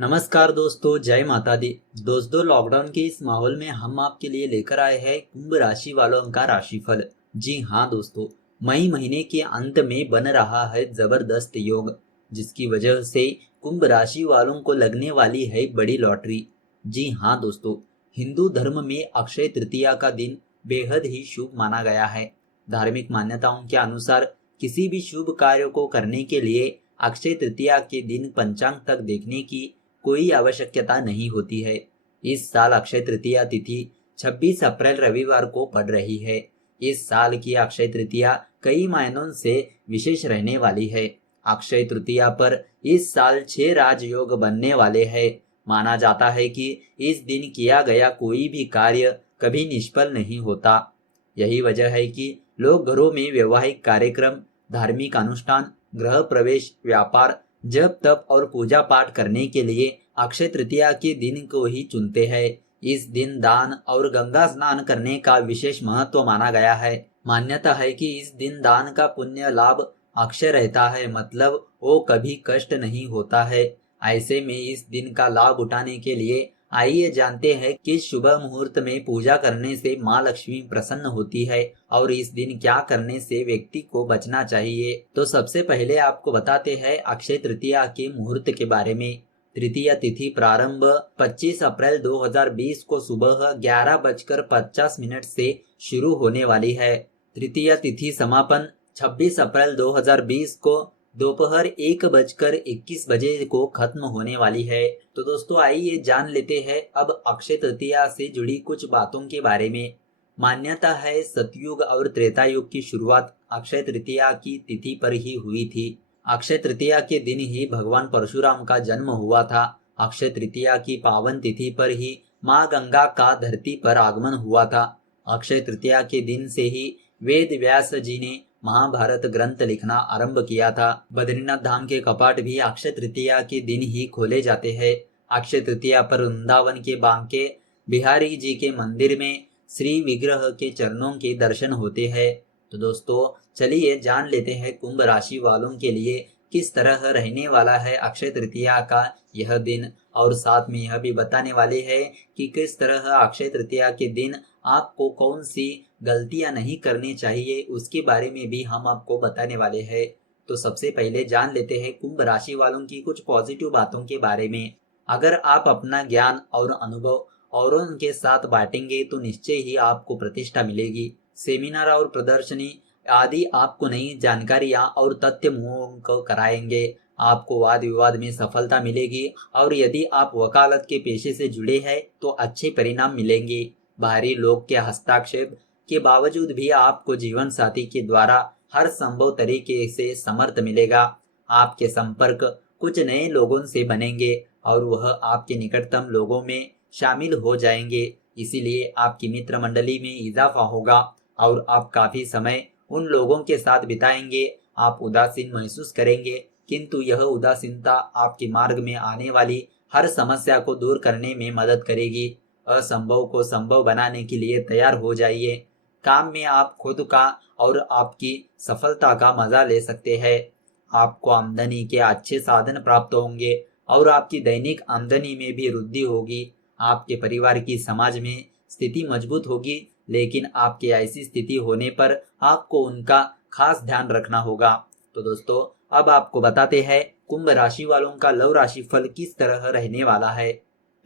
नमस्कार दोस्तों, जय माता दी। दोस्तों, लॉकडाउन के इस माहौल में हम आपके लिए लेकर आए हैं कुंभ राशि वालों का राशिफल। जी हाँ दोस्तों, मई महीने के अंत में बन रहा है जबरदस्त योग, जिसकी वजह से कुंभ राशि वालों को लगने वाली है बड़ी लॉटरी। जी हाँ दोस्तों, हिंदू धर्म में अक्षय तृतीया का दिन बेहद ही शुभ माना गया है। धार्मिक मान्यताओं के अनुसार किसी भी शुभ कार्य को करने के लिए अक्षय तृतीया के दिन पंचांग तक देखने की कोई आवश्यकता नहीं होती है। इस साल अक्षय तृतीया तिथि 26 अप्रैल रविवार को पड़ रही है। इस साल की अक्षय तृतीया कई मायनों से विशेष रहने वाली है। अक्षय तृतीया पर इस साल 6 राजयोग बनने वाले हैं। माना जाता है कि इस दिन किया गया कोई भी कार्य कभी निष्फल नहीं होता। यही वजह है कि लोग घरों में वैवाहिक कार्यक्रम, धार्मिक अनुष्ठान, गृह प्रवेश, व्यापार, जप तप और पूजा पाठ करने के लिए अक्षय तृतीया के दिन को ही चुनते हैं। इस दिन दान और गंगा स्नान करने का विशेष महत्व माना गया है। मान्यता है कि इस दिन दान का पुण्य लाभ अक्षय रहता है, मतलब वो कभी कष्ट नहीं होता है। ऐसे में इस दिन का लाभ उठाने के लिए आइए जानते हैं कि शुभ मुहूर्त में पूजा करने से माँ लक्ष्मी प्रसन्न होती है और इस दिन क्या करने से व्यक्ति को बचना चाहिए। तो सबसे पहले आपको बताते हैं अक्षय तृतीया के मुहूर्त के बारे में। तृतीया तिथि प्रारंभ 25 अप्रैल 2020 को सुबह 11:50 से शुरू होने वाली है। तृतीया तिथि समापन 26 अप्रैल 2020 को दोपहर 1:21 को खत्म होने वाली है। तो दोस्तों, आइए जान लेते हैं अब अक्षय तृतीया से जुड़ी कुछ बातों के बारे में। मान्यता है सतयुग और त्रेता युग की शुरुआत अक्षय तृतीया की तिथि पर ही हुई थी। अक्षय तृतीया के दिन ही भगवान परशुराम का जन्म हुआ था। अक्षय तृतीया की पावन तिथि पर ही माँ गंगा का धरती पर आगमन हुआ था। अक्षय तृतीया के दिन से ही वेद व्यास जी ने महाभारत ग्रंथ लिखना आरंभ किया था। बद्रीनाथ धाम के कपाट भी अक्षय तृतीया के दिन ही खोले जाते हैं। अक्षय तृतीया पर वृंदावन के बांके बिहारी जी के मंदिर में श्री विग्रह के चरणों के दर्शन होते हैं। तो दोस्तों, चलिए जान लेते हैं कुंभ राशि वालों के लिए किस तरह रहने वाला है अक्षय तृतीया का यह दिन, और साथ में यह भी बताने वाले हैं कि किस तरह अक्षय तृतीया के दिन आपको कौन सी गलतियां नहीं करनी चाहिए, उसके बारे में भी हम आपको बताने वाले हैं। तो सबसे पहले जान लेते हैं कुंभ राशि वालों की कुछ पॉजिटिव बातों के बारे में। अगर आप अपना ज्ञान और अनुभव औरों के साथ बांटेंगे तो निश्चय ही आपको प्रतिष्ठा मिलेगी। सेमिनार और प्रदर्शनी आदि आपको नई जानकारियां और तथ्य मुहैया को कराएंगे। आपको वाद विवाद में सफलता मिलेगी और यदि आप वकालत के पेशे से जुड़े हैं तो अच्छे परिणाम मिलेंगे। बाहरी लोग के हस्ताक्षेप के बावजूद भी आपको जीवन साथी के द्वारा हर संभव तरीके से समर्थ मिलेगा। आपके संपर्क कुछ नए लोगों से बनेंगे और वह आपके निकटतम लोगों में शामिल हो जाएंगे। इसीलिए आपकी मित्र मंडली में इजाफा होगा और आप काफी समय उन लोगों के साथ बिताएंगे। आप उदासीन महसूस करेंगे, किंतु यह उदासीनता आपके मार्ग में आने वाली हर समस्या को दूर करने में मदद करेगी। असंभव को संभव बनाने के लिए तैयार हो जाइए। काम में आप खुद का और आपकी सफलता का मजा ले सकते हैं। आपको आमदनी के अच्छे साधन प्राप्त होंगे और आपकी दैनिक आमदनी में भी वृद्धि होगी। आपके परिवार की समाज में स्थिति मजबूत होगी, लेकिन आपकी ऐसी स्थिति होने पर आपको उनका खास ध्यान रखना होगा। तो दोस्तों, अब आपको बताते हैं कुंभ राशि वालों का लव राशि फल किस तरह रहने वाला है।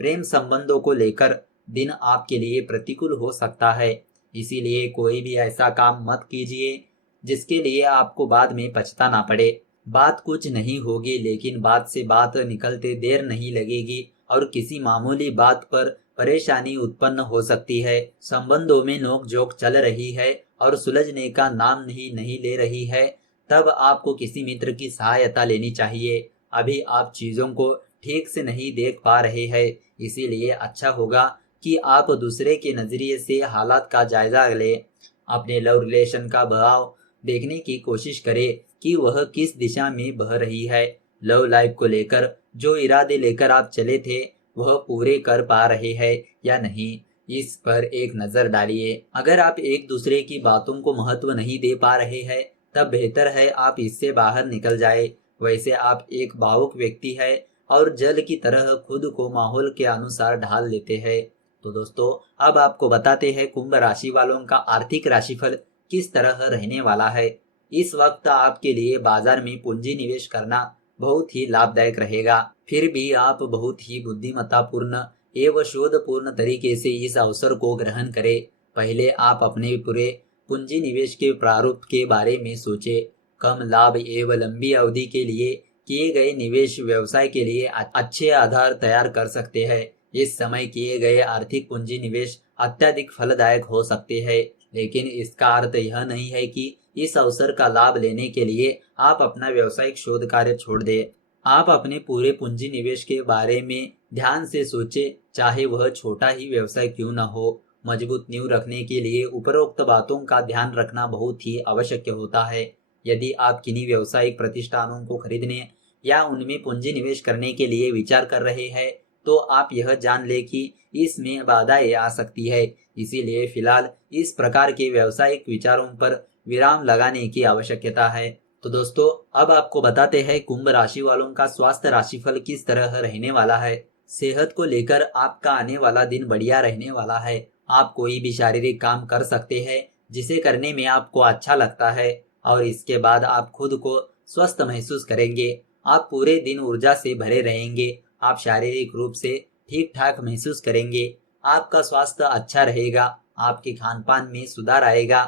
प्रेम संबंधों को लेकर दिन आपके लिए प्रतिकूल हो सकता है, इसीलिए कोई भी ऐसा काम मत कीजिए जिसके लिए आपको बाद में पछताना पड़े। बात कुछ नहीं होगी, लेकिन बात से बात निकलते देर नहीं लगेगी और किसी मामूली बात पर परेशानी उत्पन्न हो सकती है। संबंधों में नोक-झोंक चल रही है और सुलझने का नाम नहीं ले रही है, तब आपको किसी मित्र की सहायता लेनी चाहिए। अभी आप चीजों को ठीक से नहीं देख पा रहे हैं, इसीलिए अच्छा होगा कि आप दूसरे के नजरिए से हालात का जायजा लें। अपने लव रिलेशन का बहाव देखने की कोशिश करें कि वह किस दिशा में बह रही है। लव लाइफ को लेकर जो इरादे लेकर आप चले थे वह पूरे कर पा रहे हैं या नहीं, इस पर एक नजर डालिए। अगर आप एक दूसरे की बातों को महत्व नहीं दे पा रहे हैं तब बेहतर है आप इससे बाहर निकल जाए। वैसे आप एक भावुक व्यक्ति है और जल की तरह खुद को माहौल के अनुसार ढाल लेते हैं। तो दोस्तों, अब आपको बताते हैं कुंभ राशि वालों का आर्थिक राशिफल किस तरह रहने वाला है। इस वक्त आपके लिए बाजार में पूंजी निवेश करना बहुत ही लाभदायक रहेगा। फिर भी आप बहुत ही बुद्धिमत्तापूर्ण एवं शोधपूर्ण तरीके से इस अवसर को ग्रहण करें। पहले आप अपने पूरे पूंजी निवेश के प्रारूप के बारे में सोचें। कम लाभ एवं लंबी अवधि के लिए किए गए निवेश व्यवसाय के लिए अच्छे आधार तैयार कर सकते हैं। इस समय किए गए आर्थिक पूंजी निवेश अत्यधिक फलदायक हो सकते हैं, लेकिन इसका अर्थ यह नहीं है कि इस अवसर का लाभ लेने के लिए आप अपना व्यावसायिक शोध कार्य छोड़ दें। आप अपने पूरे पूंजी निवेश के बारे में ध्यान से सोचें, चाहे वह छोटा ही व्यवसाय क्यों न हो। मजबूत नींव रखने के लिए उपरोक्त बातों का ध्यान रखना बहुत ही आवश्यक होता है। यदि आप किन्हीं व्यावसायिक प्रतिष्ठानों को खरीदने या उनमें पूंजी निवेश करने के लिए विचार कर रहे हैं, तो आप यह जान ले कि इसमें बाधाएं आ सकती है। इसीलिए फिलहाल इस प्रकार के व्यावसायिक विचारों पर विराम लगाने की आवश्यकता है। तो दोस्तों, अब आपको बताते हैं कुंभ राशि वालों का स्वास्थ्य राशिफल किस तरह रहने वाला है। सेहत को लेकर आपका आने वाला दिन बढ़िया रहने वाला है। आप कोई भी शारीरिक काम कर सकते हैं जिसे करने में आपको अच्छा लगता है, और इसके बाद आप खुद को स्वस्थ महसूस करेंगे। आप पूरे दिन ऊर्जा से भरे रहेंगे। आप शारीरिक रूप से ठीक ठाक महसूस करेंगे। आपका स्वास्थ्य अच्छा रहेगा। आपके खान पान में सुधार आएगा।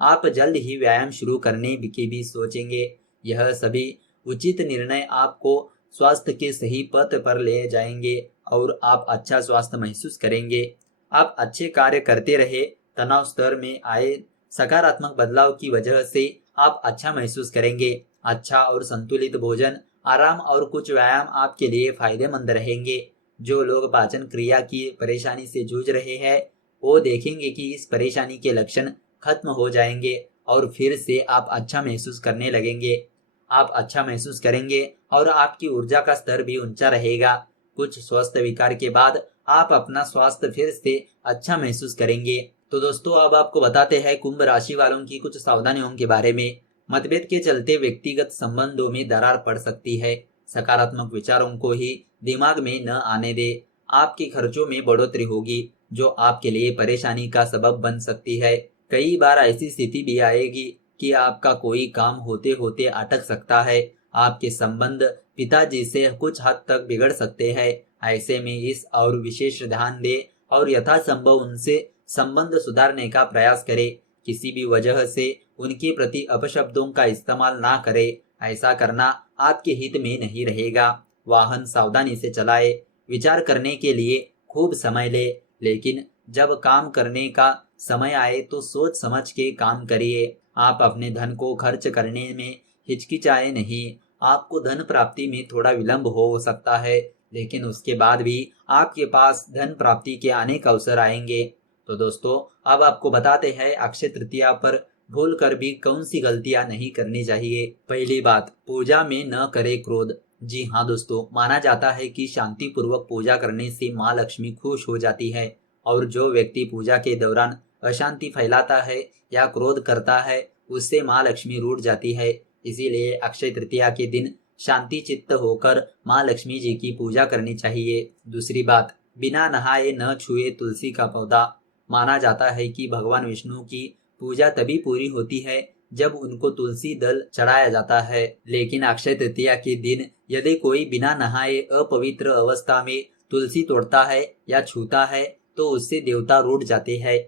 आप जल्द ही व्यायाम शुरू करने की भी सोचेंगे। यह सभी उचित निर्णय आपको स्वास्थ्य के सही पथ पर ले जाएंगे और आप अच्छा स्वास्थ्य महसूस करेंगे। आप अच्छे कार्य करते रहे। तनाव स्तर में आए सकारात्मक बदलाव की वजह से आप अच्छा महसूस करेंगे। अच्छा और संतुलित भोजन, आराम और कुछ व्यायाम आपके लिए फायदेमंद रहेंगे। जो लोग पाचन क्रिया की परेशानी से जूझ रहे हैं, वो देखेंगे कि इस परेशानी के लक्षण खत्म हो जाएंगे और फिर से आप अच्छा महसूस करने लगेंगे। आप अच्छा महसूस करेंगे और आपकी ऊर्जा का स्तर भी ऊंचा रहेगा। कुछ स्वस्थ विकार के बाद आप अपना स्वास्थ्य फिर से अच्छा महसूस करेंगे। तो दोस्तों, अब आपको बताते हैं कुंभ राशि वालों की कुछ सावधानियों के बारे में। मतभेद के चलते व्यक्तिगत संबंधों में दरार पड़ सकती है। सकारात्मक विचारों को ही दिमाग में न आने दे। आपके खर्चों में बढ़ोतरी होगी जो आपके लिए परेशानी का सबब बन सकती है। कई बार ऐसी स्थिति भी आएगी कि आपका कोई काम होते होते अटक सकता है। आपके संबंध पिताजी से कुछ हद तक बिगड़ सकते हैं। ऐसे में इस और विशेष ध्यान दे और यथासंभव उनसे संबंध सुधारने का प्रयास करें। किसी भी वजह से उनके प्रति अपशब्दों का इस्तेमाल ना करें। ऐसा करना आपके हित में नहीं रहेगा। वाहन सावधानी से चलाए। विचार करने के लिए खूब समय ले, लेकिन जब काम करने का समय आए तो सोच समझ के काम करिए। आप अपने धन को खर्च करने में हिचकिचाए नहीं। आपको धन प्राप्ति में थोड़ा विलंब हो सकता है, लेकिन उसके बाद भी आपके पास धन प्राप्ति के अनेक अवसर आएंगे। तो दोस्तों, अब आपको बताते हैं अक्षय तृतीया पर भूल कर भी कौन सी गलतियां नहीं करनी चाहिए। पहली बात, पूजा में न करे क्रोध। जी हाँ दोस्तों, माना जाता है कि शांति पूर्वक पूजा करने से माँ लक्ष्मी खुश हो जाती है, और जो व्यक्ति पूजा के दौरान अशांति फैलाता है या क्रोध करता है, उससे माँ लक्ष्मी रूठ जाती है। इसीलिए अक्षय तृतीया के दिन शांति चित्त होकर माँ लक्ष्मी जी की पूजा करनी चाहिए। दूसरी बात, बिना नहाए न छुए तुलसी का पौधा। माना जाता है कि भगवान विष्णु की पूजा तभी पूरी होती है जब उनको तुलसी दल चढ़ाया जाता है, लेकिन अक्षय तृतीया के दिन यदि कोई बिना नहाए अपवित्र अवस्था में तुलसी तोड़ता है या छूता है तो उससे देवता रूठ जाते हैं।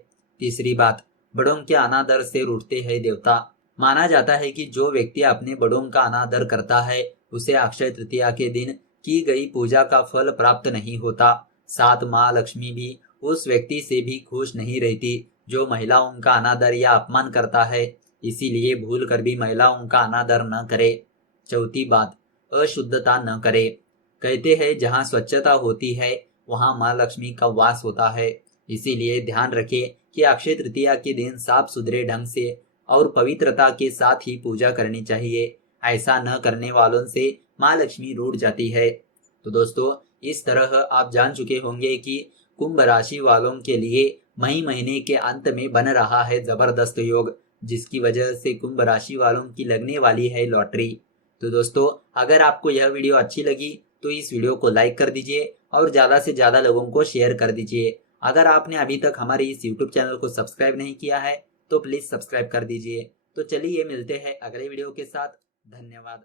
तीसरी बात, बड़ों के अनादर से रूठते हैं देवता। माना जाता है कि जो व्यक्ति अपने बड़ों का अनादर करता है उसे अक्षय तृतीया के दिन की गई पूजा का फल प्राप्त नहीं होता। साथ माँ लक्ष्मी भी उस व्यक्ति से भी खुश नहीं रहती जो महिलाओं का अनादर या अपमान करता है। इसीलिए भूल कर भी महिलाओं का अनादर न करे। चौथी बात, अशुद्धता न करे। कहते हैं जहाँ स्वच्छता होती है वहाँ माँ लक्ष्मी का वास होता है। इसीलिए ध्यान रखें कि अक्षय तृतीया के दिन साफ सुथरे ढंग से और पवित्रता के साथ ही पूजा करनी चाहिए। ऐसा न करने वालों से माँ लक्ष्मी रूठ जाती है। तो दोस्तों, इस तरह आप जान चुके होंगे कि कुंभ राशि वालों के लिए मई महीने के अंत में बन रहा है जबरदस्त योग, जिसकी वजह से कुंभ राशि वालों की लगने वाली है लॉटरी। तो दोस्तों, अगर आपको यह वीडियो अच्छी लगी तो इस वीडियो को लाइक कर दीजिए और ज़्यादा से ज़्यादा लोगों को शेयर कर दीजिए। अगर आपने अभी तक हमारे इस यूट्यूब चैनल को सब्सक्राइब नहीं किया है तो प्लीज़ सब्सक्राइब कर दीजिए। तो चलिए मिलते हैं अगले वीडियो के साथ। धन्यवाद।